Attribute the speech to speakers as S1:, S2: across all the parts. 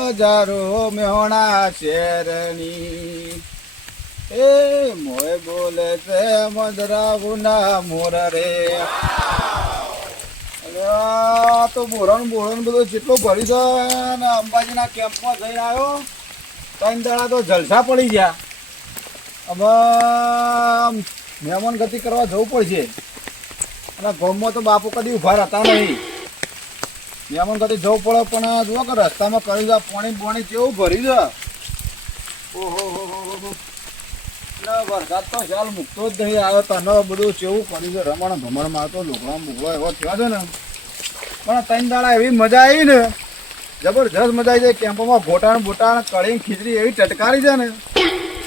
S1: બજારો મેહોણા શેરની. એ મોય બોલે છે મજરાવુના મોર રે તો બોરણ બોરણ બધું જેટલો ભરી છે ને અંબાજીના કેમ્પમાં જઈને આવ્યો. ત્રણ દાડા તો જલસા પડી ગયા. હવે મહેમાન ગતિ કરવા જવું પડશે. અને ગામમાં તો બાપુ કદી ઊભા રહેતા નહીં. મહેમાન ગતિ જવું પડે પણ જુઓ કે રસ્તામાં કરી દે, પાણી પાણી કેવું ભરી દે. ઓહો, હો હો હો. એટલે વરસાદ તો ચાલ મૂકતો જ નહીં આવે તને બધું કેવું કરી દે. રમણ ભમણમાં તો લુગડા બુગડો એવો થયો છે ને. પણ ત્રણ દાડા એવી મજા આવી ને, જબરજસ્ત મજા આવી જાય. કેમ્પોમાં ગોટાણ બોટાણ કળી ખીચડી એવી ટટકારી છે ને.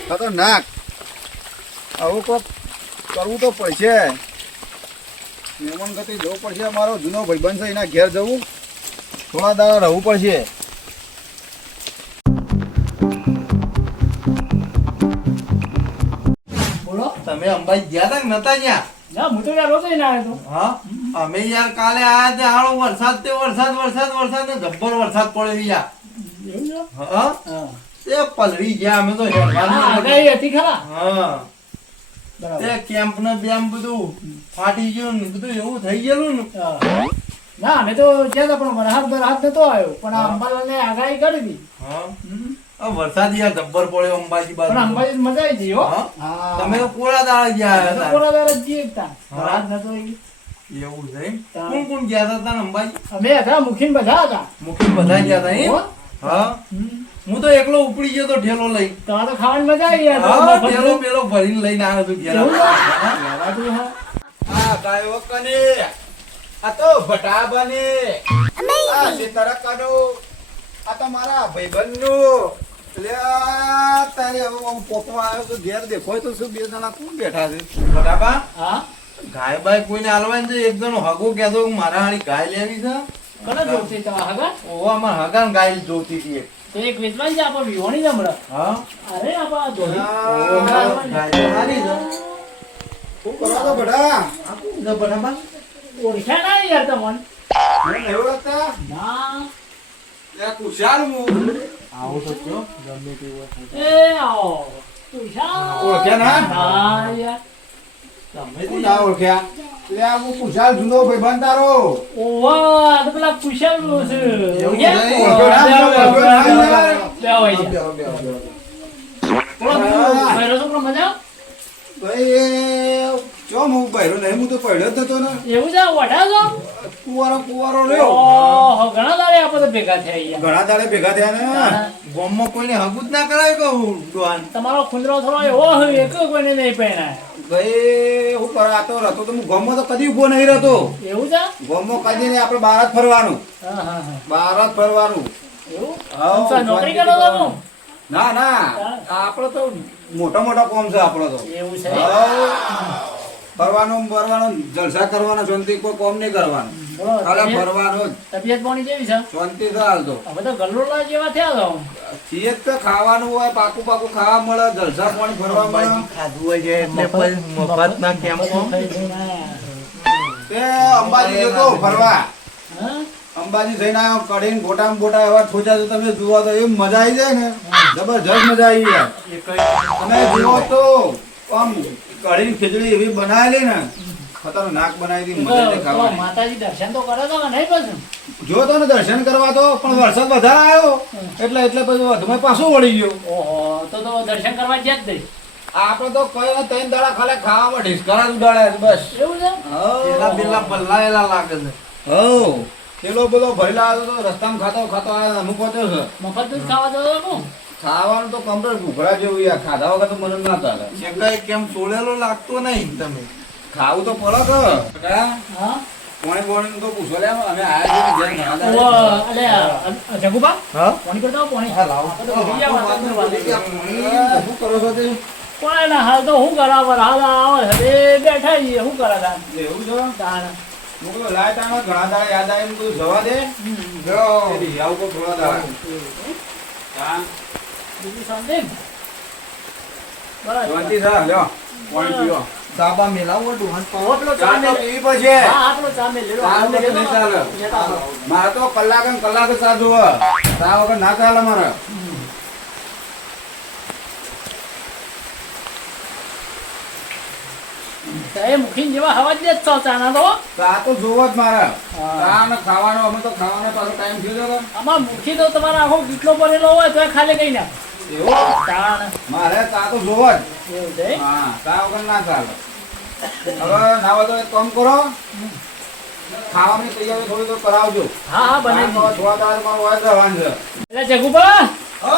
S1: ખતરનાક. આવું કોક કરવું તો પડશે. મહેમાન ગતિ જવું પડશે, અમારો જૂનો ભાઈબંધ છે, એના ઘેર જવું. થોડા દાડા રહેવું પડશે.
S2: તમે અંબાજી ગયા તા કે નતા ગયા?
S3: ના હું તો યાર રોજ ના આવ્યો
S2: હા? અમે યાર કાલે આયા તે હાલો વરસાદ તે વરસાદ વરસાદ વરસાદ ને જબ્બર વરસાદ પડે યાર.
S3: તો?
S2: હા? પલળી ગયા અમે તો
S3: હા, હતી ખરા?
S2: હા. તે કેમ્પ ને બેમ્પ બધું ફાટી ગયું ને બધું એવું થઈ ગયેલું ને.
S3: ના અમે તો ગયા પણ વરસાદ વરસાદ નતો આવ્યો. પણ આ
S2: હા.
S3: અંબાલાલને આગાહી કરી હતી.
S2: હા. વરસાદ યાર ગબ્બર પડ્યો અંબાજી
S3: પણ
S2: બાજુ
S3: અંબાજી મજા આવી ગઈ હો.
S2: તમે તો પૂરા દાળ ગયા
S3: હતા. તો દાળ જ એકતા. વરસાદ નતો
S2: એવું છે કોણ કોણ ગયા હતા તાર અંબાજી?
S3: અમે હતા મુખીન બધા હતા.
S2: મુખીન બધા ગયા હતા એમ?
S3: હા.
S2: હું. તો એકલો ઉપડી ગયો તો ઠેલો લઈ.
S3: તમારે તો ખાવાની મજા આવી યાર.
S2: હા
S3: મફત
S2: પેલો ભરીને લઈને આવ્યો તો ઘેર. હા.
S1: ગાયો કને આ તો ભટા બને. આ સીતારા આ તો મારા ભાઈબંધનું. એટલે તારે હવે આમ પોકવા આવ્યો તો ઘેર દેખો તો શું બે જણા કોણ બેઠા છે?
S2: બરાબર
S3: હા?
S2: ગાય બાય કોઈને હાલવાની છે? એક જણો હગો કહેતો કે મારા હાળી ગાય લેવી છે.
S3: કને જોતી તમારા હગા?
S2: ઓવા અમાર હગા ગાય જોતી હતી એક.
S3: તો એક વેચવાની છે આપણે વિહોણી જ
S2: હા?
S3: અરે આપણે આ ધોળી.
S2: ગાય તો છે.
S1: શું કરો છો ભટા?
S2: આ કોણ છે બરાબર
S3: ઓળખ્યા ના યાર તમને?
S1: મને નહીં ઓળખતા
S3: ના.
S1: લે કુશાલ હું
S2: આવો તો કયો ગમે તેવું.
S3: એ આવો. તુષાર.
S1: ઓળખ્યા ના?
S3: હા યાર.
S2: તમે તો
S1: ના ઓળખ્યા? લે આ હું કુશાલ જૂનો ભાઈબંધ તારો.
S3: ઓવા તો પેલા કુશલનું છે.
S2: એવું
S3: ઓળખ્યા? ઓળખ્યો
S1: ના,
S3: ઓળખ્યા,
S1: ઓળખ્યો
S3: ઓળખ્યા. બે હોય. બોલો બીજું, ભૈરો છોકરો મજા
S1: ભાઈ ચો હું બહેરો નહીં હું તો પડ્યો જ નતો ને.
S3: એવું વઢા છો?
S1: કુવારો કુવારો રહ્યો.
S3: ઓહો ઘણા દાડે આપણે ભેગા થયા.
S1: ઘણા દાડે ભેગા થયા ને.
S2: ગામમાં કોઈને હગું જ ના કરાય કહું ડોહાન.
S3: તમારો ખુંદરો થોડો એવો હોય એક કોઈને નહીં પહેરાય.
S1: ભાઈ હું કરે તો રહેતો તો હું ગામમાં તો કદી ઊભો નહીં રહેતો.
S3: એવું છે?
S1: ગામમાં કદી નહીં આપણે બહાર જ ફરવાનું. બહાર જ ફરવાનું.
S3: એવું? નોકરી કરો
S1: ના ના. આપણો તો મોટા મોટા કોમ છે આપણો તો.
S3: એવું છે?
S1: ફરવાનું ફરવાનું જલસા કરવાનો શાંતિ કોઈ કોમ નહીં કરવાનો. ખાલી ફરવાનો
S3: તબિયત પાણી કેવી છે?
S1: શાંતિ તો હાલતો
S3: હવે તો ગલ્લોલા જેવા થયા છો.
S1: છીએ તો ખાવાનું હોય પાકું પાકું ખાવા મળે જલસા પાણી ફરવા મળે.
S2: અંબાજી ખાધું હોય છે એટલે પછી મફતના કેમ્પમાં
S1: તે અંબાજી જતો ફરવા. અંબાજી જઈને આવ્યો કઢીને ગોટા બોટા એવા ઠોચા તો તમે જુઓ તો એમ મજા આવી જાય ને. જબરજસ્ત મજા આવી જાય.
S2: એ કઈ
S1: તમે જુઓ તો આમ કઢીને ખીચડી એવી બનાવેલી ને ખતરનાક બનાવી હતી મજા
S3: માતાજી દર્શન તો કરો તો નહીં પછી?
S1: જો તો ને દર્શન કરવા તો પણ વરસાદ વધારે આવ્યો એટલે એટલે પછી વધુમાં પાછું વળી ગયો.
S3: ઓહો તો તો દર્શન કરવા જ દે
S1: આપણે તો કઈ ત્રણ દાડા ખાલી ખાવામાં ઢીસકારા જ ઉડાડે બસ.
S3: એવું છે?
S2: પેલા પેલા પલ્લાયેલા લાગે છે.
S1: હો પેલો પેલો ભરેલા તો રસ્તામાં ખાતો ખાતો આવ્યો અમુક પહોંચ્યો છે.
S3: મફત દૂધ ખાવા તો હું.
S1: ખાવાનું તો કમ્પ્લેટ ઘૂઘરા જેવું યાર ખાધા વગર તો મને ના ચાલે.
S2: એ કેમ સોળેલો લાગતો નહીં તમે?
S1: ખાવું તો પડો
S3: હા?
S1: તો પૂછો લે અમે આયા જેમ.
S3: અલે જગુબા
S2: હા?
S3: કરતા
S2: હા, લાવો.
S3: જ
S1: શું કરો છો તે?
S3: પણ એના હાલ તો શું કરાવર હાલ આવે છે બેઠા છીએ શું કરે
S1: એવું
S3: તાન
S1: મોકલો લાઈટ આમાં ઘણા દાડા યાદ આવે એમ તું જવા દે. આવું તો દાડા હા
S3: બીજું શાંતિ ને?
S1: શાંતિ છે લ્યો. પાણી પીવો
S2: દાબા મેલાવું ડોહન પાવ.
S3: ઓટલો
S1: ચા
S3: ચા
S1: પીવી પડશે
S3: હા આટલો ચા મેલ. લેલો
S1: ચા વગર નહીં ચાલે. મારે તો કલાક ને કલાક જ ચા જોવે ચા વગર ના ચાલે મારે.
S3: એ મુખીન જેવા હવા જ છો ચાના તો
S1: ચા તો જોવો જ મારે. ચા ને ખાવાનો અમે તો ખાવાનો પાછો ટાઈમ થયો છે
S3: આમાં મુખી તો તમારા આખો કેટલો ભરેલો હોય તો ખાલી કઈ ના.
S1: એવું?
S3: ચાણ
S1: મારે ચા તો જોવો જ.
S3: એવું છે
S1: હા ચા વગર ના ચાલે. હવે ના તો એક કામ કરો. ખાવાની તૈયારી થોડી તો કરાવજો.
S3: હા હા બને
S1: ચા તો થોડા દાડા મારું હોય જવાનું છે.
S3: એટલે જગુબા
S2: હો.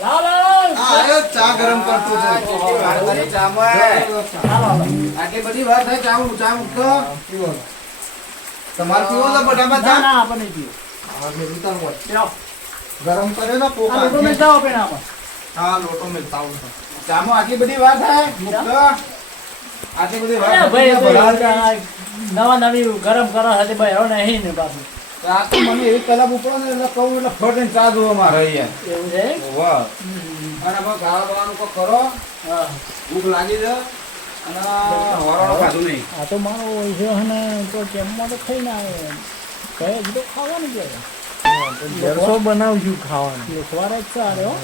S3: લાવ લાવ
S2: આ ચા ગરમ કરતો
S1: આ કેટલી વાર કરી ચામાં?
S3: લાવ
S1: આટલી બધી વાર થઈ ચા ચા મૂકતો
S2: તમારે પીવો છે બટામાં ચા?
S3: ના આપણે પીવો.
S2: હા મેલું તાર ગરમ કર્યો ને
S3: આ
S2: પોકા
S3: મેં પેલા આમાં
S2: હા લોટો મેલતા આવું છું.
S1: ચામાં આટલી બધી વાર થાય? મૂકતો? આટલી બધી વાર
S3: ભાઈ
S1: ભલાલ
S3: નવા નવી ગરમ કરો હજી ભાઈ હવે નહીં ને પાછું.
S1: તો મને એવી કલાક ઉપડો ને એટલે કહું એટલે ફટ ચા જોવો મારે અહીંયા.
S3: એવું છે
S1: વાહ. અને હવે ખાવા દવાનું કો કરો. ભૂખ લાગી છે. અને હવારવાનું ખાધું નહીં.
S3: આ તો મારો હોય છે અને તો કેમમાં થઈ ના આવે? કહે જ તો ખાવાનું કે
S2: બનાવશું ખાવાનું.
S3: લોખવારે જ ચાલે હો.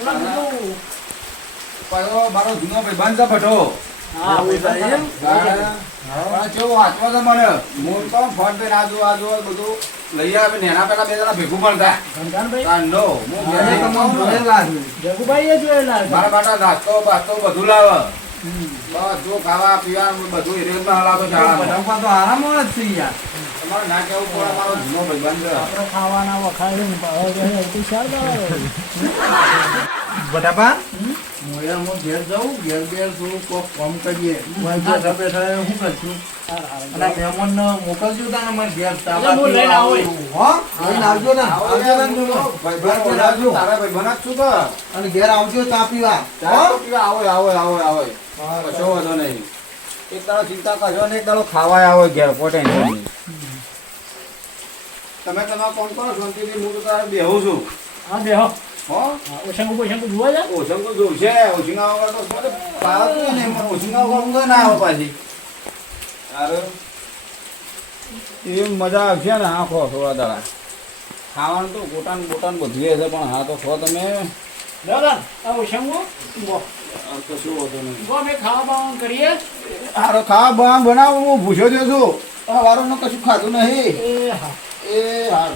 S3: ઓલા
S1: મારો જૂનો ભાઈબંધ છે ભટ્ટો
S3: હા
S2: એવું એમ?
S1: પણ કેવું વાંચવો છે મને હું તો ફોન પે આજુ આજુ બધું લઈ આવે ને પેલા બે જણા ભેગું પણ
S3: થાય
S1: કાંડો હું ઘરે
S2: મને
S1: કમાઉં
S2: તમને
S1: ને.
S2: જોયેલા
S3: જગુભાઈ એ જોયેલા
S1: મારા માટે નાસ્તો બાસ્તો બધું લાવે.
S3: બસ
S1: જો ખાવા પીવા બધું એરેન્જમાં હલાવતો શાળામાં
S2: તો આરામ જ થઈ યાર.
S3: ખાવાના
S2: બટાપા? હું ઘેર જાઉં ઘેર થોડું કોક કામ કરીએ. બેઠા બેઠા કરશું? મોકલજો તાને મારે ઘેર ચા
S3: લઈને આવું.
S2: હો? લઈને આવજો ને આવજો ને
S1: હું તો તારા ભાઈબંધ જ છું તો.
S2: અને ઘેર આવજો ચા પીવા.
S1: ચા પીવા આવો આવો આવો આવો. કશો વાંધો નહીં. એક દાડો ચિંતા કરજો ને એક દાડો ખાવાય આવો ઘેર નહીં. તમે તમે કોણ કરો શાંતિથી હું તો તારે બેહું છું.
S3: હા બેહો.
S1: હો?
S3: હા, ઓશંકુ બોશંકુ જોવા જા
S1: ઓછંગ છે. ઓછીંગા વગર તો નહીં ઓછીંગા વગર ના આવે પાછી. અરે એવી મજા આવશે ને આખો થોડા દાડા. ખાવાનું તો ગોટાન ગોટાન બધું હશે પણ હા તો ખો તમે.
S3: દાદા આ
S1: આ કશું હોતું નહીં.
S3: ખાવા બાવા કરીએ.
S1: હારો ખાવા બવા બનાવું હું ભૂસ્યો છું. સવારનો કશું ખાધું નહીં.
S3: એ હા.
S1: એ હાર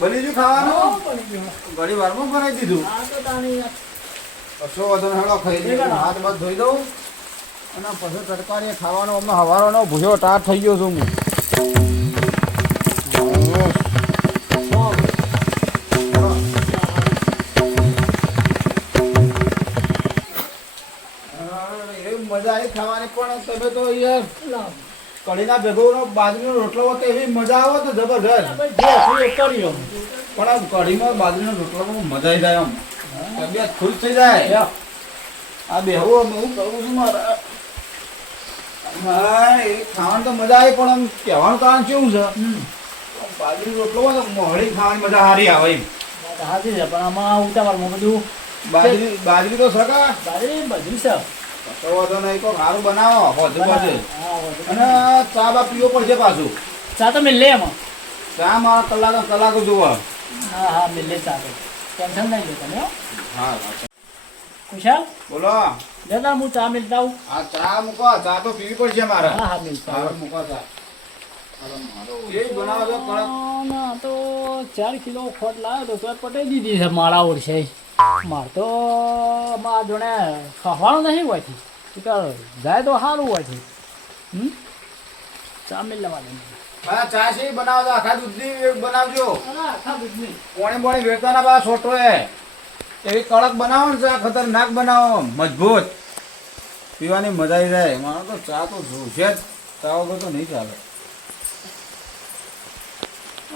S1: બની ગયું ખાવાનું. ઘણી વારમાં બનાવી દીધું. કશો વાંધો હેડો ખાઈ લઈએ. હાથ બાથ ધોઈ દઉં. અને પછી તડકાની ખાવાનો અમને હવારોનો ભૂસો ટાટ થઈ ગયો છું હા, ખાવાની પણ તમે તો યાર. કઢીના ભેગોનો બાજરીનો રોટલો તો એવી મજા આવે તો જબરજસ્ત
S3: કર્યો.
S1: પણ આ કઢીમાં બાજરીનો રોટલામાં મજા આવી જાય આમ. તબિયત ખુશ થઈ જાય. આ બેહવું હું કરું છું મારા. હા એ ખાવાનું તો મજા આવી પણ આમ કહેવાનું કારણ કેવું છે? બાજરી રોટલો હોય તો મોહળી ખાવાની મજા સારી આવે એમ.
S3: સાચી છે પણ આમાં ઉતાવળમાં બધું
S1: બાજરી બાજરી તો સકા
S3: બાજરી બાજરી છે.
S1: વાંધો નહીં કોઈ સારું બનાવો. હોજે. અને ચા બા પીવો પડશે પાછું.
S3: ચા તો મેં એમાં.
S1: ચા મારા કલાક કલાકો જોવા.
S3: હા હા મેં ચા તો. ટેન્શન નહીં લે તમે હો.
S1: હા
S3: કુશાલ
S1: બોલો.
S3: દાદા હું ચા મિલતા હું
S1: ચા મૂકો ચા તો પીવી પડશે મારે.
S3: હા હા મિલતા
S1: મૂકો ચા એ બનાવો છો કડક
S3: ના તો ચાર કિલો ખોટ લાવ્યો તો તો પટાઈ દીધી છે મારા ઓળશે માર તો મા જોડે ખાવાનું નહીં હોય છે. જાય તો સારું હોય છે. હમ? ચા મિલ લેવા દે.
S1: હા ચા છે બનાવજો આખા દૂધની બનાવજો.
S3: આખા દૂધની.
S1: પોણી પોણી વેચવાના બા છોટો એવી કડક બનાવો ને ચા ખતરનાક બનાવો. મજબૂત. પીવાની મજા આવી જાય. મારો તો ચા તો જોશે જ ચા વગર તો નહીં ચાલે.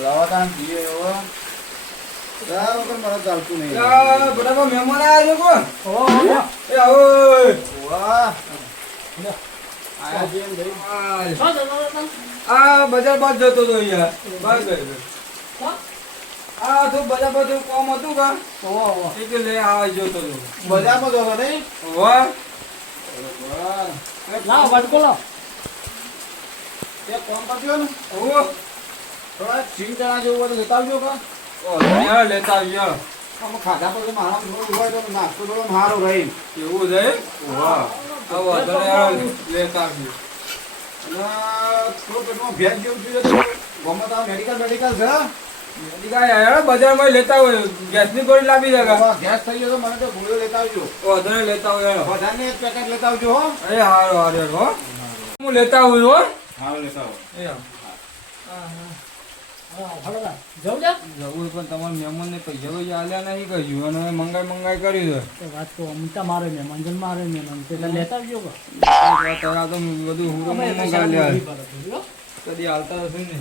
S1: આહ. આ હો ગયું આહ. લાવો પીએ હવે આ વગર મને ચાલતું નહીં
S2: આ બરાબર મહેમાન આવ્યા છે?
S3: ઓહો, ઓહો.
S2: એ આવો.
S1: વાહ આયા જેમ ભાઈ.
S2: આ
S3: હા, તો, તો, તો,
S2: આ બજાર બાદ જતો હતો યાર બાદ ગયો. આ તો બજાર બાદ કોમ હતું કા
S3: ઓ ઓહો.
S2: એટલે લઈ આવવા જતો હતો
S1: બજારમાં જતો નહીં
S2: વાહ
S1: લાવ
S3: લાવો, લાવ લાવો.
S1: એક કામ કરજો ને
S2: ઓહો
S1: થોડા સિંગ ચણા જેવું હોય તો લેતા આવજો કા
S2: લેતા આવજો.
S1: આમાં ખાધા પછી મારા થોડું હોય તો નાસ્તો થોડો સારો રહી.
S2: એવું છે? લેતા આવજો.
S1: અને થોડું પેટમાં ભેજ જેવું થયું ગમે તો મેડિકલ મેડિકલ છે
S2: બજારમાં લેતા હોય ગેસની ગોળી લાવી દે
S1: ગેસ થઈ ગયો તો મને તો ગોળીઓ લેતા આવજો.
S2: વધારે લેતા હોય.
S1: બધાને એક પેકેટ લેતા આવજો હો.
S2: અરે હારો હારો હો. હું લેતા આવું હો.
S1: હારો લેતા આવું.
S2: એ હા.
S3: હા, હળો લાવો. જવું
S2: જવું પણ તમારા મહેમાનને પૈસા પૈસા આલ્યા નહીં કહ્યું અને મંગાઈ મંગાઈ કર્યું
S3: તો વાત કહું, અમતા મારે મહેમાન છે મારે મહેમાન છે. લેતા આવજો કો.
S2: તો બધું હું મંગાઈ લ્યા
S3: પૂરી પાડો છો, જો.
S2: કદી હાલતા હશે ને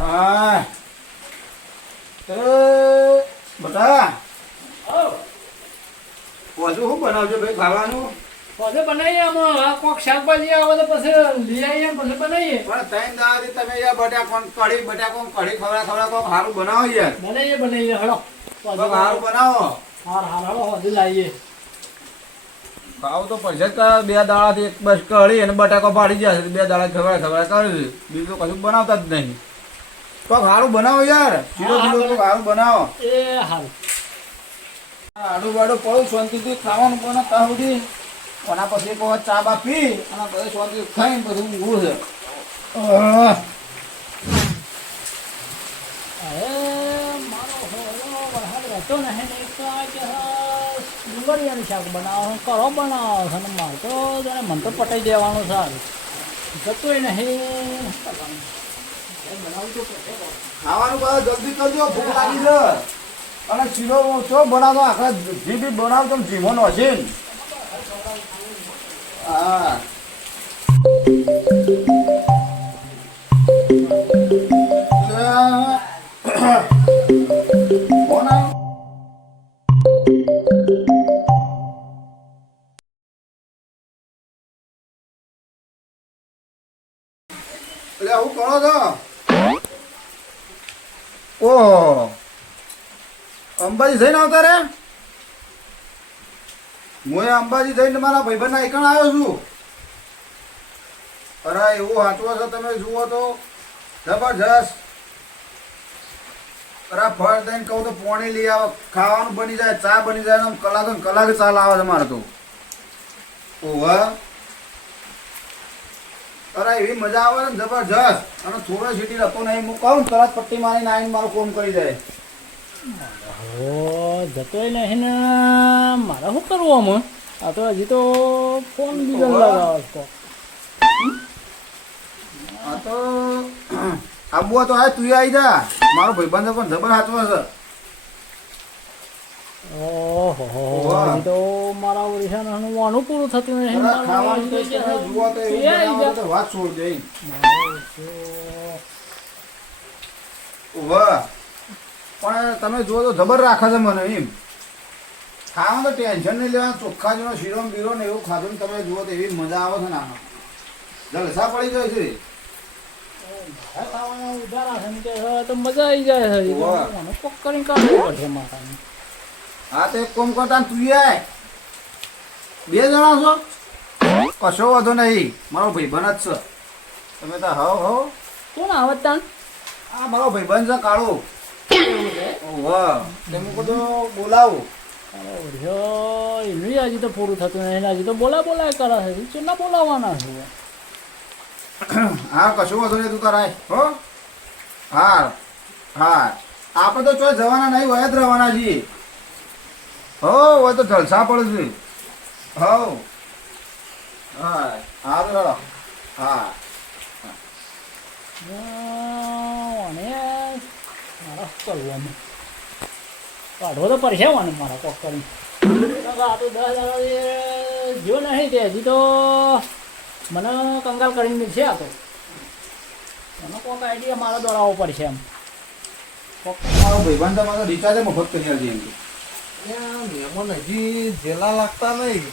S1: હા બટા
S3: આવો.
S1: શું બનાવજો ભાઈ ખાવાનું
S3: પછી બનાવીએ આમાં. કોક શાકભાજી આવે તો પછી લઈ આવીએ પછી બનાવીએ.
S1: પણ ત્રણ દાદી તમે યાર બટાકોન કઢી બટાકો કઢી ખવડા ખવડા કોક સારું બનાવો યાર.
S3: બનાવીએ બનાવીએ. હળો.
S1: સારું બનાવો.
S3: હાર હાર હળો. હજી લાવીએ.
S1: ભાવ તો પડશે જ બે દાડાથી એક બસ કઢી અને બટાકો પાડી જશે બે દાડા ખવડા ખવડા કરી બીજું કશું બનાવતા જ નહીં. કોક સારું બનાવો યાર. શીરો શીરો કોક સારું બનાવો.
S3: એ હાલ
S1: આડું બાડું પડું શાંતિથી ખાવાનું પણ ત્યાં સુધી. એના પછી એક વખત ચા બા પી અને પછી શાંતિ ખાઈ બધું ઊંઘવું છે.
S3: ને ડુંગળીયાનું શાક બનાવો કરો બનાવો છે અને મારે તો જાણે મન તો પટાઈ દેવાનું સારું જતોય નહીં.
S1: ખાવાનું બધા જલ્દી કરજો ભૂખ લાગી છે. અને ચીલો છો બનાવો આખા જીભી બી બનાવો તમે જીવન હા આવું કરો છો ઓહો અંબાજી જઈને આવતા રે હું અંબાજી જઈને મારા ભાઈબંધના એકણ આવ્યો છું. અરે, એવું હાચવો છો તમે, જુઓ તો. જબરજસ્ત. અરે, ફળ દઈને કહું તો પોણી લઈ આવો. ખાવાનું બની જાય, ચા બની જાય આમ કલાક ને કલાક ચા લાવે છે મારે તો. ઓહો. અરે, એવી મજા આવે ને, જબરજસ્ત. અને થોડો સીટી લખો નહીં હું કહું ને, તરત પટ્ટી મારીને આવીને મારું ફોન કરી જાય.
S3: હો જતોય નહીં ને. મારે શું કરવું આમાં આ તો હજી તો ફોન બીજો લગાવો છો.
S1: આ તો આબુ તો આ તું આવી જા. મારો ભાઈબંધ પણ જબર હાચવો છે.
S3: ઓહો તો મારા ઓરિસાનું વાનું પૂરું થતું નહીં
S1: ખાવાનું તો જુઓ તો એવું
S3: એ આવી
S1: બનાવો
S3: જા.
S1: તો વાત છોડ દે. વાહ. પણ તમે જુઓ તો જબર રાખે છે મને એમ. ખાવાનું તો ટેન્શન નહીં લેવાનું ચોખ્ખા જેનો શીરો બીરો ને એવું ખાધું ને તમે જુઓ તો એવી મજા આવે છે ને આમાં. જલસા પડી જાય છે.
S3: મજા આવી જાય
S1: હા. તો એક કોમ કરતા તું આય. બે જણા છો? કશો વાંધો નહીં. મારો ભાઈબંધ જ છે. તમે તો હવ હવ.
S3: કોણ આવે તાન
S1: આ મારો ભાઈબંધ છે કાળો. બોલાવો.
S3: એનું હજી તો પૂરું થતું નહીં. હજી તો બોલા બોલા કરે છે.
S1: હા કશું વાંધો નહીં તું કરાય હો. હા હા આપણે તો ચોય જવાના નહીં હોય જ રહેવાના છીએ. હો હોય તો જલસા પડે છે. હો. હા હા તો હા
S3: મારા કરવું અમે કાઢવો તો પડશે મને મારા કોક આ તો દસ જો નહીં તે હજી તો મને કંગાલ કરીને છે આ તો. એનો કોક આઈડિયા મારા દોડાવવો પડશે એમ. કોક
S1: મારો ભાઈબંધ તમારો રિચાર્જ મફત કરી આપજે એમ
S2: મહેમાન હજી જેલા લાગતા નહીં.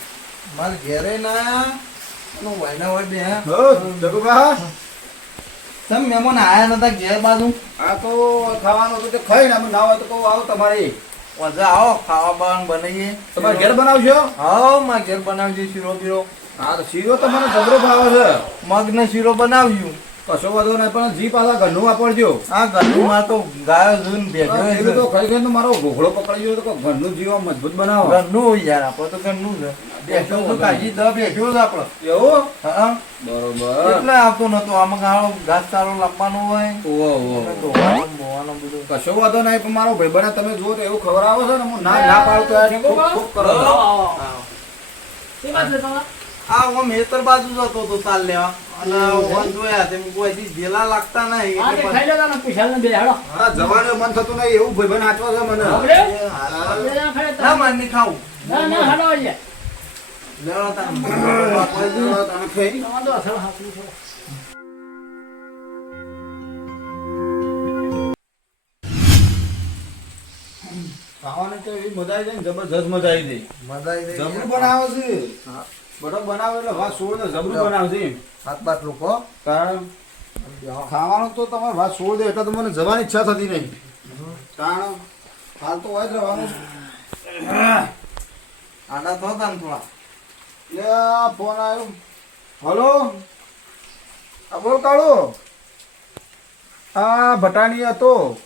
S2: મારે ઘેરે ના આયા વાયના હોય બે
S1: હા.
S2: તમે મહેમાન આયા નતા ઘેર બાજુ?
S1: આ તો ખાવાનું હતું તે ખાઈ ને ના હોય તો કહું આવો તમારે.
S2: મજા આવો ખાવા બાવાનું બનાવીએ.
S1: તમારે ઘેર બનાવજો?
S2: હા માં ઘેર બનાવજો શીરો બીરો.
S1: હા તો શીરો તો મને જબરો ભાવે છે.
S2: મગ ને શીરો બનાવ્યું
S1: કશો વાંધો નહીં પણ જી પાછા ઘરનું વાપરજો.
S2: હા ઘરનું માં તો ગાયો જોઈને
S1: હા, તો ખાઈ ખાઈને મારો ઘોઘળો પકડી ગયો તો ઘરનું જીવા મજબૂત બનાવો.
S2: ઘરનું હોય યાર આપણે તો ઘરનું છે બેઠો તો કાઢી દ બેઠો જ આપણો.
S1: એવું?
S2: હા.
S1: બરોબર.
S2: એટલે આવતો નતો આમાં ગાળો ઘાસ ચારો લાવવાનો હોય.
S1: ઓહો, ઓહો.
S2: અને ધોવાનું બોવાનું બધું.
S1: કશો વાંધો નહીં પણ મારો ભાઈબંધ તમે જુઓ તો એવું ખબર આવે છે ને હું ના ના ખૂબ કરો?
S2: આ બાજુ જતો તો લેવા. અને હું જોયા તેમ કોઈ જેલા લાગતા નહીં. એટલે
S3: ખાઈ લેતા ને કુશાલને બે હાલો.
S1: હા જવાનું મન થતું નહીં એવું ભાઈબંધ આચવા છે મને.
S2: ના ખાવું
S3: ના, ના, હાલો અહીંયા.
S1: ખાવાની તો એવી મજા આવી જાય ને જબરજસ્ત મજા આવી જાય.
S2: મજા આવી
S1: જબરું બનાવે છે. બરો બનાવે એટલે વાત સોળ ને જબરું બનાવે છે. એમ.
S2: હાથ લોકો.
S1: કારણ ખાવાનું તો તમારે વાત સોળ દે એટલે તો મને જવાની ઈચ્છા થતી નહીં. કારણ હાલ તો હોય જ રહેવાનું
S2: આના તો હતા ને થોડા.
S1: ફોન આવ્યો. હલો? આ બોલ કાળો. આ ભટાણી હતો.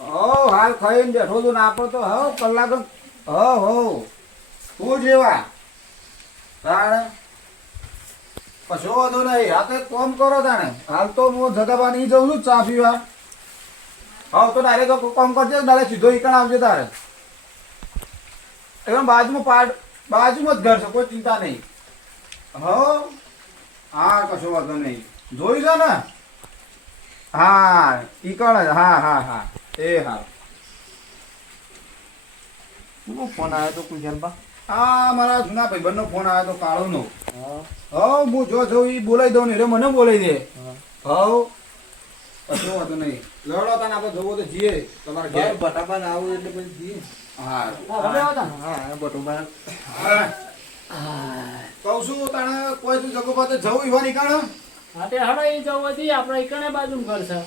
S1: હો, હાલ ખાઈને બેઠો છું ને આપણે તો, હો, કલાક હો હો. તું જેવા તાણે. કશો વાંધો નહીં. આ તો કોમ કરો તાણે. હાલ તો હું જગાબા નહીં જઉં છું, ચા પીવા. હા તો ડાયરેક્ટ કોમ કરજે, ડાયરેક્ટ સીધો ઈકણ આવજે તારે. એકદમ બાજુમાં પાડ બાજુમાં જ ઘર છે કોઈ ચિંતા નહીં. હો? હા કશો વાંધો નહીં. જોઈ લો ને. હા ઈ કણ હા હા હા. એ હા.
S2: શું ફોન આવ્યો તો કુંજલબા
S1: હા મારા જૂના ભાઈબંધનો ફોન આવ્યો તો કાળુનો. હો. હું જો જો ઈ બોલાવી દઉં ને એટલે મને બોલાવી દે. હો. કશો વાંધો નહીં. લડો તને આપણે જોવો તો જઈએ. તમારે ઘેર.
S2: બટાબા આવું એટલે પછી
S1: હા
S3: હા, હવે આવો
S2: હા બટુબા
S1: કહું છું તને કોઈ તું જગો પાસે જવું ઈવા નીકળ.
S3: હા, તે હાલો એ જવું હતી આપણે ઈકણે બાજુ ઘર છે.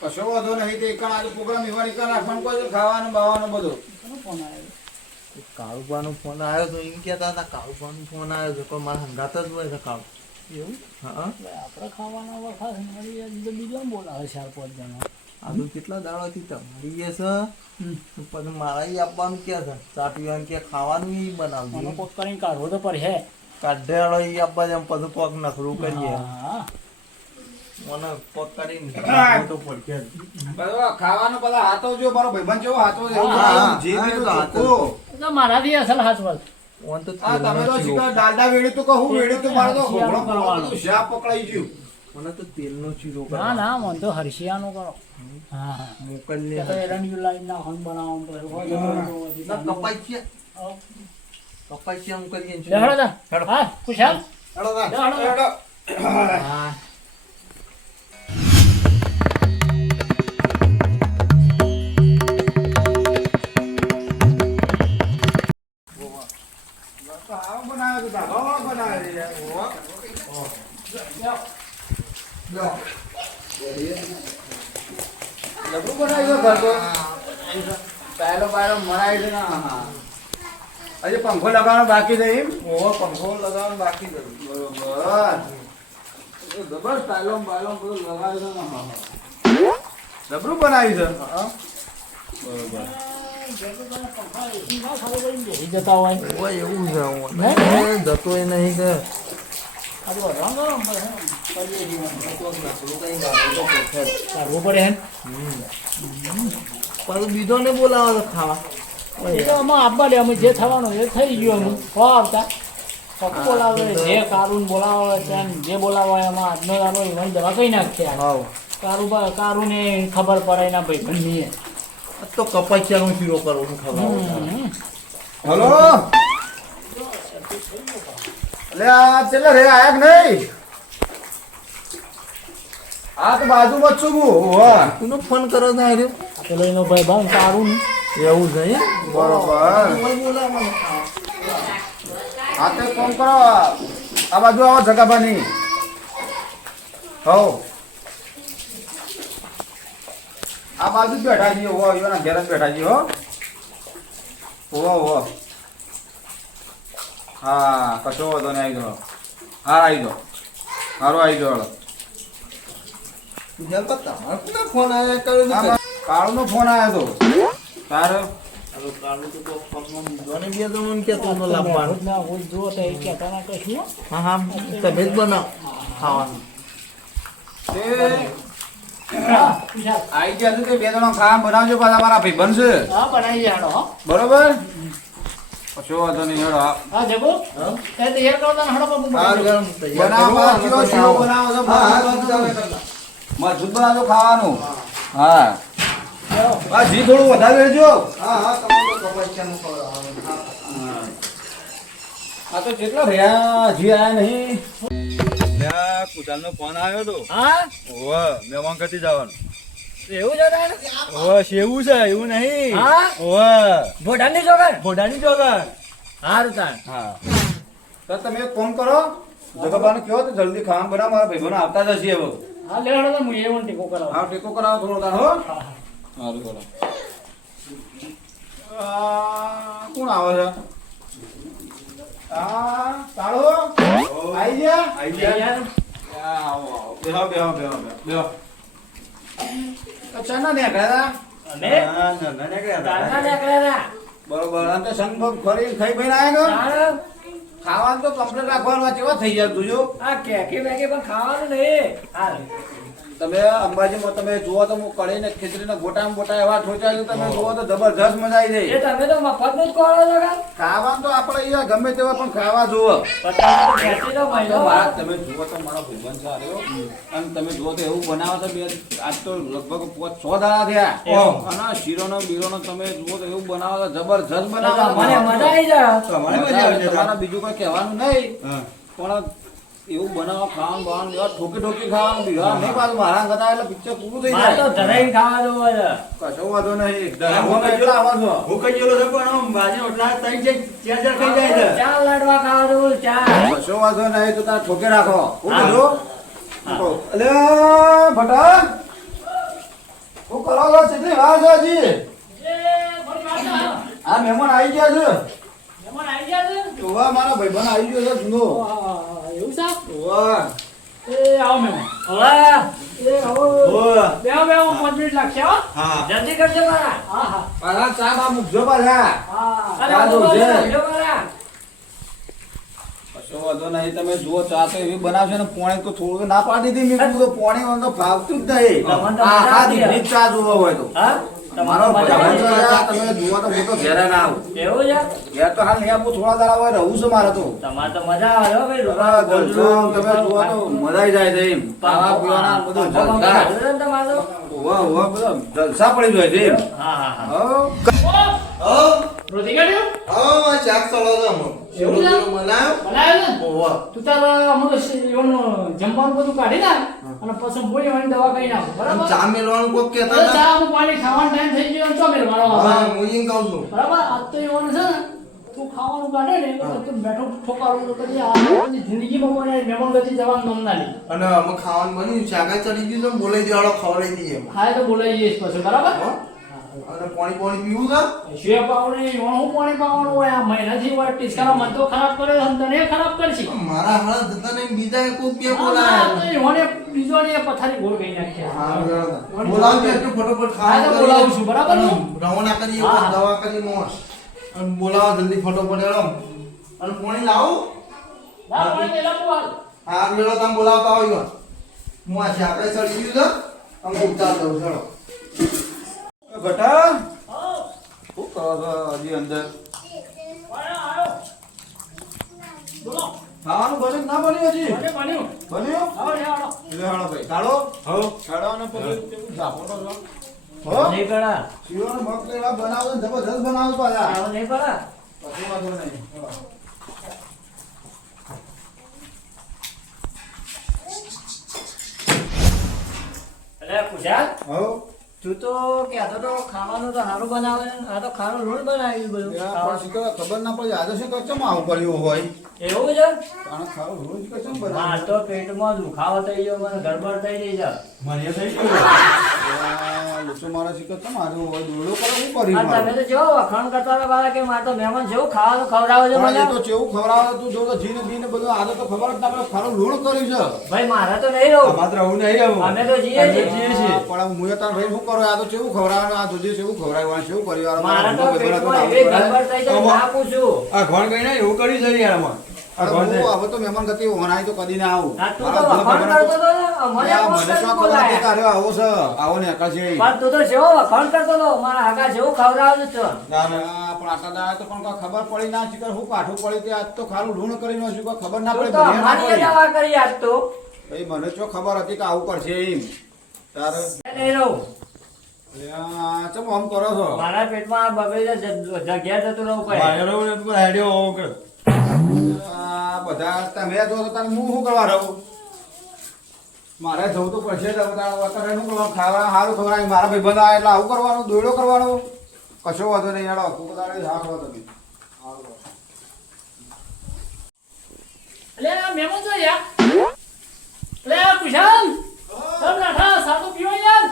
S1: કશો વાંધો નહીં તે એકણ આજે પ્રોગ્રામ ઈવા નીકળ રાખવાનું કોઈ ખાવાનું બાવાનું બધું.
S3: ફોન આવ્યો?
S2: કાળુબાનો ફોન આવ્યો તો એમ કહેતા હતા કાળુબાનો ફોન આવ્યો છે પણ મારા હંગાત જ હોય છે કાળુ.
S3: એવું?
S2: હા
S3: આપણે ખાવાના વખત તો બીજો બોલાવે ચાર પાંચ જણા.
S2: આ તો કેટલા દાડાથી તમારી એ છે? પછી મારા આપવાનું કે છે? ચા પીવાનું કે ખાવાનું
S3: એ
S2: બનાવજો.
S3: કોક કરીને કાઢવો તો પડે
S2: કાઢે વાળો એ આપવા જેમ પછી પગ નખરું કરીએ.
S3: હા.
S2: મને પગ કરીને તો પડશે.
S1: ખાવાનું બધા હાથો જો મારો ભાઈબંધ જેવો હાથો
S2: હા. હા,
S1: જે
S2: હા, હાથો.
S3: અસલ
S1: તમે તો ડાલડા તો કહું તો મારે તો પકડાઈ ગયું.
S2: મને તો તેલનો ચીરો
S3: ના
S2: કરવાનો.
S3: ના મને તો હરશિયાનું કરો હા હા
S2: મોકલને.
S3: તો તો
S2: ના,
S3: હોય.
S2: કપાસિયા કપાસિયા હું કરીએ
S3: લે હળો તા.
S2: હેડો.
S3: હા ખુશાલ
S1: હેડો તા.
S3: હેડો, હેડો.
S1: હેડો.
S2: હા
S1: બનાવ્યો તો ધાબા વાળો બનાવ્યો છે લગડું બનાવી દો ઘર તો. ટાયલો બાયલો મરાય છે ને હા હજી પંખો લગાવવાનો બાકી છે એમ?
S2: ઓહો પંખો લગાવવાનું બાકી કર્યું
S1: બરોબર. જબર ટાયલો બાયલો બધું લગાવ્યું છે ને. જબરું બનાવ્યું છે? હા બરોબર.
S3: જતા હોય.
S2: એવું છે હું. જતોય નહીં કે
S3: કાઢવું પડે હે ને.
S2: બીજો ને બોલાવો તો ખાવા.
S3: એ તો આમાં આપવા દે અમે જે થવાનું એ થઈ ગયું અમે હો આવતા. પપ્પુ બોલાવે જે કારુન બોલાવે જે બોલાવે એમાં આજનો દાડો દવા કઈ નાખ્યા
S2: કારું
S3: કારુ કારુને ખબર પડે એના ભાઈ બંધી
S2: આ તો કપાસિયાનો શીરો કરવાનું ખબર
S1: હલો? લે આ છેલ્લે રે આયા કે નહીં? આ તો બાજુમાં જ છું હું હોવે.
S2: કોનો ફોન કરો ના રહ્યો
S3: પેલો એનો ભાઈ ભાઈ સારું
S2: એવું છે?
S1: બરોબર. હા તો ફોન કરો. આ બાજુ આવો જગાભાની. હો આ બાજુ બેઠા છીએ હો. એના ઘેર જ બેઠા છીએ હો. હો હો હા કશો વાંધો નહીં આવી જાઓ. હા આવી જાઓ. સારું આવી જાઓ. હાલો.
S2: જેમ તો ફોન આવ્યા કર્યો તો.
S1: ફોન આવ્યો હતો તારે પાછા બરોબર? કશો વાંધો નહીં હેડો હા.
S3: હા જગો. તે તૈયાર કરો તને હડો બાપુ
S2: હા,
S3: બનાવી
S1: બનાવો
S2: હા, હા,
S1: મજબૂત બનાવજો. ખાવાનું. હા. આ ઘી થોડું વધારે લેજો
S2: હા હા તમારે તો કપાસિયાનું હા.
S1: આ તો કેટલો રહ્યા હજી આયા નહીં. કુચાલનો ફોન આવ્યો તો.
S3: હા?
S1: ઓવે મહેમાન કતી જવાનું.
S3: એવું છે?
S1: ઓવે શેવું છે એવું નહીં.
S3: હા?
S1: ઓવે.
S3: ભોડાની જોગર
S1: ભોડાની જોગર
S3: હારું તાણ.
S1: હા. તો તમે ફોન કરો. જગબાને કહો તો જલ્દી ખાવાનું બનાવો મારા ભાઈબંધો આવતા જશે હવે.
S3: હા લે હડો તો હું એવું ટીકો કરાવું
S1: હા ટેકો કરાવો થોડો તાર હો.
S3: હા.
S1: સારું ચલો આ, કોણ આવે છે? આ તાળો? આઈ ગયા? આઈ
S3: યાર,
S1: આવો આવો. બેહો બેહો નીકળ્યા નીકળ્યા હતા. બરોબર અંતે તો ફરી ખાઈ ભાઈ આવ્યો ખાવાનું તો કમ્પ્લીટ રાખવાનું કેવા થઈ જાય તુજો
S3: આ કે કે પણ ખાવાનું નહીં. હાલ.
S1: તમે અંબાજીમાં તમે જુઓ તો હું કઢીને ખીચડીને ગોટા ગોટા એવા ઠોચાય છે તમે જુઓ તો જબરજસ્ત મજા આવી જાય
S3: તમે તો મફતનું જ કરો છો
S1: ખાવાનું તો આપણે અહીંયા ગમે તેવા પણ ખાવા જુઓ.
S3: તમે
S1: જુઓ તો મારો છે આર્યો. અને તમે જુઓ તો એવું બનાવો તો બે આજ તો લગભગ પોચ છ દાડા થયા? અને શીરોનો બીરોનો તમે જુઓ તો એવું બનાવો તો જબરજસ્ત બનાવો
S3: મને મજા આવી જાય.
S1: તમારે બીજું કોઈ કહેવાનું નહીં. પણ એવું બનાવો ખાવાનું બાવાનું એવા ઠોકી ઠોકી ખાવાનું બીજા નહીં પાછું. મારા કરતા એટલે પિક્ચર પૂરું થઈ
S3: જાય તો
S1: જાય.
S3: ધરાઈને ખાવા હોય
S1: કશો વાંધો નહીં. ધરાવવામાં એટલા આવો છો.
S4: હું કઈ ગયેલો છે પણ આમ બાજરી રોટલા ત્રણ ચાર ચાર ચાર ખાઈ જાય છે.
S3: ચાર લાડવા ખાવા ચાર.
S1: કશો વાંધો નહીં તો તાર ઠોકે રાખો. હું. કીધું. અલે ભટા હું કરો છો કેટલી વાર છે હજી. આ મહેમાન આવી ગયા છે.
S3: મહેમાન આવી ગયા છે?
S1: જોવા મારા ભાઈબંધ આવી ગયો છે જૂનો
S3: છે?
S1: ઓવા
S3: એ આવો મહેમાન. હવે, એ આવો.
S4: ઓહ,
S3: બેહો, બેહો, પાંચ મિનિટ લાગશે, હો?
S4: હા
S3: જલ્દી કરજો મારા. હા, હા.
S1: પાછા ચા બા મૂકજો
S3: હા. અરે, મારા.
S1: કશો વાંધો નહીં તમે જુઓ ચા તો એવી બનાવશે ને પોણી તો થોડું ના પાડી દીધી મેં કીધું પોણી તો ફાવતું જ નહીં આ આ દીધની જ ચા જોવો હોય તો
S3: હા?
S1: મારો
S3: તમારો મજા
S1: ભાઈબંધ તમે જુઓ તો હું ઘેરે ના આવું
S3: એવું છે?
S1: ઘેર તો હાલ નહીં આપું થોડા દાડા હોય રહું છે મારે તો
S3: તમારે તો મજા આવે હો ભાઈ
S1: તમે જુઓ તો મજા જાય છે એમ પાવા પીવાના બધું જલસા
S3: તમારે તો?
S1: હોવા હોવા જલસા પડી જાય છે એમ
S3: હા, હા, હા. રોટી કાઢ્યું?
S2: હો.
S3: એવું?
S2: શીરો બનાવ્યો?
S3: ને? તું તાર અમુક એવાનું જમવાનું બધું કાઢી અને પછી ગોળી વાળી દવા કઈ નાખ બરાબર
S2: ચા મેળવાનું કોક કહેતા હતા.
S3: ચા અમુક પાણી ખાવાનો ટાઈમ થઈ ગયો ચો મેળવાનો
S2: હા, હું ઈમ કહું છું.
S3: બરાબર આ તો એવાનું છે ને તું ખાવાનું કાઢે ને એટલે તું બેઠો ઠોકારું તો પછી જિંદગીમાં મને મહેમાન ગતિ જવાનું નામ ના લે
S2: અને અમે ખાવાનું બન્યું શાકા ચડી ગયું તો બોલાઈ દેવાળો ખવડાવી દઈએ.
S3: ખાય તો બોલાઈ જઈશ પછી બરાબર
S2: હો? અને પાણી પાણી પીવું છે?
S3: શિવ પાવડે હું પાણી પાવાનું હોય આ મહિનાથી હોય ટીચકાનો મન તો ખરાબ કરે છે તને ખરાબ કરશે.
S2: મારા હાલ જતા નહીં બીજા કોક બે બોલાય
S3: તો બીજો ને પથારી ગોળ ગઈ નાખી
S2: હા, બરાબર. બોલાવજો એટલું ફટોફટ
S3: હા, તો બોલાવું છું, બરાબર ને?
S2: રવાના
S3: કરી.
S2: દવા કરી મોસ અને બોલાવો જલ્દી ફટોફટ હેડો અને પાણી લાવું.
S3: ના પાણી તું હાલ.
S2: હા મેળો તમ બોલાવતા હોય હું આ શાકે ચડી ગયું તો અમે ઉતાર દઉં ચડો
S1: ભટા શું કરો હજી અંદર? ખાવાનું ના બન્યું હજી?
S3: બન્યું
S1: બન્યું.
S3: આવો લે આવો
S1: એટલે હાલો ભાઈ કાઢો
S4: હો
S1: કાઢો અને પછી પેલું ઝાપો તો લો. હો?
S3: નહીં પડા
S1: શીરોનો મગ બનાવો જબરજસ્ત બનાવો પાછા.
S3: આવો નહીં પડા
S1: કશું વાંધો નહીં. હો.
S3: પૂજા?
S1: હો?
S3: તું તો કહેતો તો ખાવાનું તો સારું બનાવે, આ તો ખારું રોડ
S1: બનાવી શીખર ખબર ના પડે, આજે શું કચમ આવું કર્યું હોય?
S3: એવું છે? માર તો પેટમાં દુખાવો થઈ ગયો મને ગડબડ થઈ રહી છે.
S4: મને થઈ ગયું.
S1: દોડો કરે શું કર્યું
S3: તમે
S1: મારું?
S3: તો જો વખાણ કરતા હતા બાળા કે મારે તો મહેમાન જેવું ખાવાનું ખવડાવો છો મને
S1: તો ચેવું ખવડાવે તું જો જીને બીને બધું આજે તો ખબર જ ના ખારું લૂણ કર્યું છે.
S3: ભાઈ મારે તો નહીં રહું.
S4: માત્ર આવું નહીં
S3: અમે તો છીએ.
S4: છીએ.
S1: પણ હું તાર ભાઈ શું કરો? આ તો ચેવું ખવડાવવાનું આ જોજે ચેવું ખવડાવવાનું કર્યું આ
S3: મારે તો પેટમાં એવી
S1: બનાવે.
S3: થઈ જાય ના પૂછું.
S4: આ ઘોણ કઈ ના એવું કરી છે યાર
S1: હું હવે તો મહેમાન ગતિ તો કદી ના આવું.
S3: મને
S1: ખબર તારે આવો છે. આવો ને.
S3: પણ તું તો જેવો વખાણ કરતો હતો મારા આગા જેવું ખવડાવજો છો
S1: ના, ના, પણ આટલા દાડા તો પણ ખબર પડી ના શીખર હું કાઠું પડી તે આજ તો ખારું લૂણ કરી નો છું ખબર ના પડી.
S3: દવા કરી આજ તો.
S1: ભાઈ મને તો ખબર હતી કે આવું કરશે એમ. તારે
S3: નહીં રહું
S1: ચમ આમ કરો છો?
S3: મારા પેટમાં બગડી જગ્યા જતું રહું પડે
S4: હેડ્યો
S1: બધા તમે જો તો તારે હું શું કરવા રહું? મારે જવું તો પડશે જ અત્યારે શું કરવાનું? ખાવા સારું ખવડાવી મારા ભાઈ બંધ એટલે આવું કરવાનું? દોડો કરવાનો? કશો વાંધો નહીં યાર આખું તારે હા કરો તમે.
S3: યાર. કુશાલ. સાદું પીવો યાર.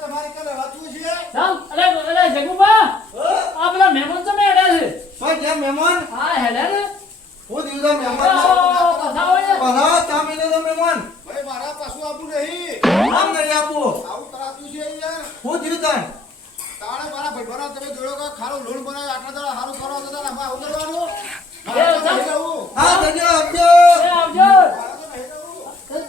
S1: તમારી વાતું છે
S3: ચાલ અલે અલે જગુબા આ પેલા મહેમાન તો મેં હેડ્યા છે?
S2: પણ જ્યાં મહેમાન?
S3: હા હેડ્યા ને
S2: હું દિવસો મહેમાન
S3: આવો, પધારો યાર.
S2: બનાવો ચા મહિને તો મહેમાન.
S1: ભાઈ મારા પાછું આપું નહીં.
S2: આમ નહીં
S1: આવું છે યાર
S2: હું થયું
S1: તારે મારા ભાઈ બનાવ તમે જોડો કે ખારું લૂણ બનાવે આટલા દાડા સારું કરો તો તારે.
S2: હા જજો આપજો.
S3: આવજો. એ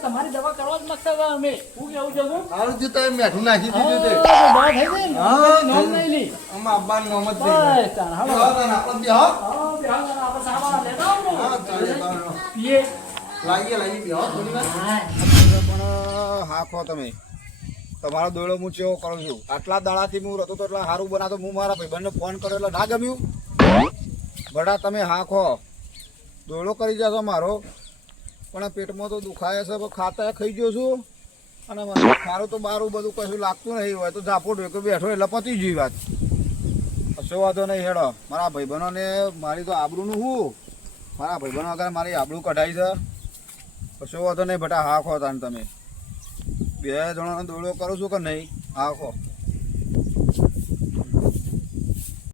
S3: તમારી દવા કરવા જ માંગતા હતા અમે હું કેવું જગુ
S2: સારું થયું તમે મેઠું નાખી દીધું તે
S3: દવા થઈ ગઈ ને?
S2: હા,
S3: નોમ. નહીં લી.
S2: અમે અબ્બાનું નોમ જ
S3: બસ,
S2: થઈ
S3: તાણ,
S2: ગયું.
S3: હાલો.
S2: બેહો તાણ, આપણે બેહો.
S3: હા, બેહાડો આપણે સામાન લેતા આવજો.
S2: હા, ચાલે.
S3: પીએ.
S2: લાગીએ, લાગીએ, બેહો થોડી વાર.
S3: હા.
S1: પણ હા ખો તમે તમારો દોડો હું ચેવો કરું છું આટલા દાડાથી હું રહેતો તો એટલા સારું બનાતો હું મારા ભાઈબંધને ફોન કર્યો એટલે ના ગમ્યું બડા તમે હા કહો દોડો કરી જશો મારો પણ પેટમાં તો દુખાય છે ખાતા ખાઈ ગયો છું. અને મારું તો બારું બધું કશું લાગતું નહીં, હોય તો ઝાપો ઢોકો બેઠો એટલે પતી ગઈ વાત. કશો વાંધો નહીં હેડો. મારા ભાઈબંધોને મારી તો આબરૂનું હું. મારા ભાઈબંધો અગર મારી આબરૂ કઢાઈ છે. કશો વાંધો નહીં, બટા હા ખો તાન તમે. બે જણાનો દોડો કરો છો કે નહીં? હા ખો